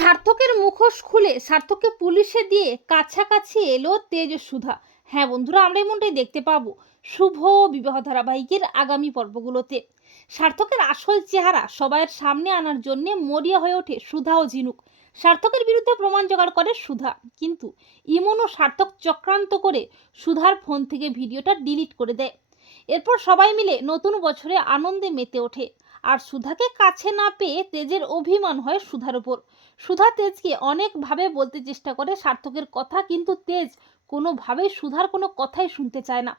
সার্থকের মুখোশ খুলে সার্থককে পুলিশে দিয়ে কাছাকাছি এলো তেজ সুধা হ্যাঁ বন্ধুরা, আমরা এমনটাই দেখতে পাবো শুভ বিবাহ ধারাবাহিকের আগামী পর্বগুলোতে। সার্থকের আসল চেহারা সবাইয়ের সামনে আনার জন্য মরিয়া হয়ে ওঠে সুধা ও ঝিনুক। সার্থকের বিরুদ্ধে প্রমাণ জোগাড় করে সুধা। কিন্তু ইমন ও সার্থক চক্রান্ত করে সুধার ফোন থেকে ভিডিওটা ডিলিট করে দেয়। এরপর সবাই মিলে নতুন বছরে আনন্দে মেতে ওঠে। আর সুধাকে কাছে না পেয়ে তেজের অভিমান হয় সুধার উপর। সুধা তেজকে অনেকভাবে বলতে চেষ্টা করে সার্থকের কথা, কিন্তু তেজ কোনোভাবেই সুধার কোনো কথাই শুনতে চায় না।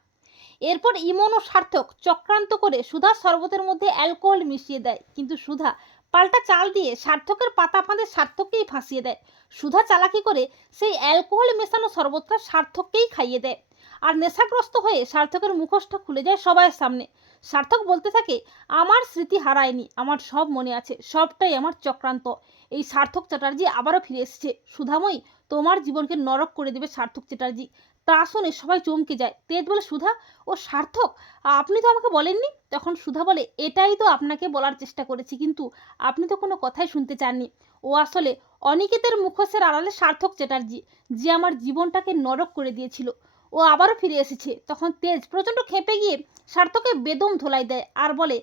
এরপর ইমন ও সার্থক চক্রান্ত করে সুধা শরবতের মধ্যে অ্যালকোহল মিশিয়ে দেয়, কিন্তু সুধা পাল্টা চাল দিয়ে সার্থকের পাতা ফাঁদে সার্থককেই ফাঁসিয়ে দেয়। সুধা চালাকি করে সেই অ্যালকোহল মেশানো শরবতটা সার্থককেই খাইয়ে দেয়। আর নেশাগ্রস্ত হয়ে সার্থকের মুখোশটা খুলে যায় সবার সামনে। সার্থক বলতে থাকে, আমার স্মৃতি হারায়নি, আমার সব মনে আছে, সবটাই আমার চক্রান্ত। এই সার্থক চ্যাটার্জি আবারও ফিরে এসেছে। সুধাময়ী, তোমার জীবনকে নরক করে দেবে সার্থক চ্যাটার্জি। তা শুনে সবাই চমকে যায়। তেজ বলে, সুধা, ও সার্থক, আপনি তো আমাকে বলেননি? তখন সুধা বলে, এটাই তো আপনাকে বলার চেষ্টা করেছি, কিন্তু আপনি তো কোনো কথাই শুনতে চাননি। ও আসলে অনিকেতের মুখোশের আড়ালে সার্থক চ্যাটার্জি, যে আমার জীবনটাকে নরক করে দিয়েছিল। ও আবারও ফিরে এসেছে। তখন তেজ প্রচণ্ড খেপে গিয়ে সার্থকে বেদম ধোলাই দেয় আর বলে,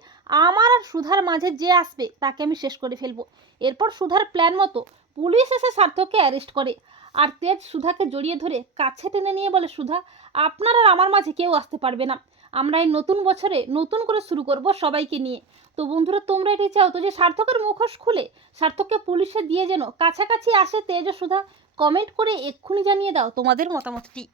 আমার আর সুধার মাঝে যে আসবে তাকে আমি শেষ করে ফেলব। এরপর সুধার প্ল্যান মতো পুলিশ এসে সার্থককে অ্যারেস্ট করে। আর তেজ সুধাকে জড়িয়ে ধরে কাছে টেনে নিয়ে বলে, সুধা, আপনার আর আমার মাঝে কেউ আসতে পারবে না। আমরা এই নতুন বছরে নতুন করে শুরু করব সবাইকে নিয়ে। তো বন্ধুরা, তোমরা এটি চাও তো যে সার্থকের মুখোশ খুলে সার্থককে পুলিশে দিয়ে যেন কাছাকাছি আসে তেজ সুধা? কমেন্ট করে এক্ষুনি জানিয়ে দাও তোমাদের মতামতটি।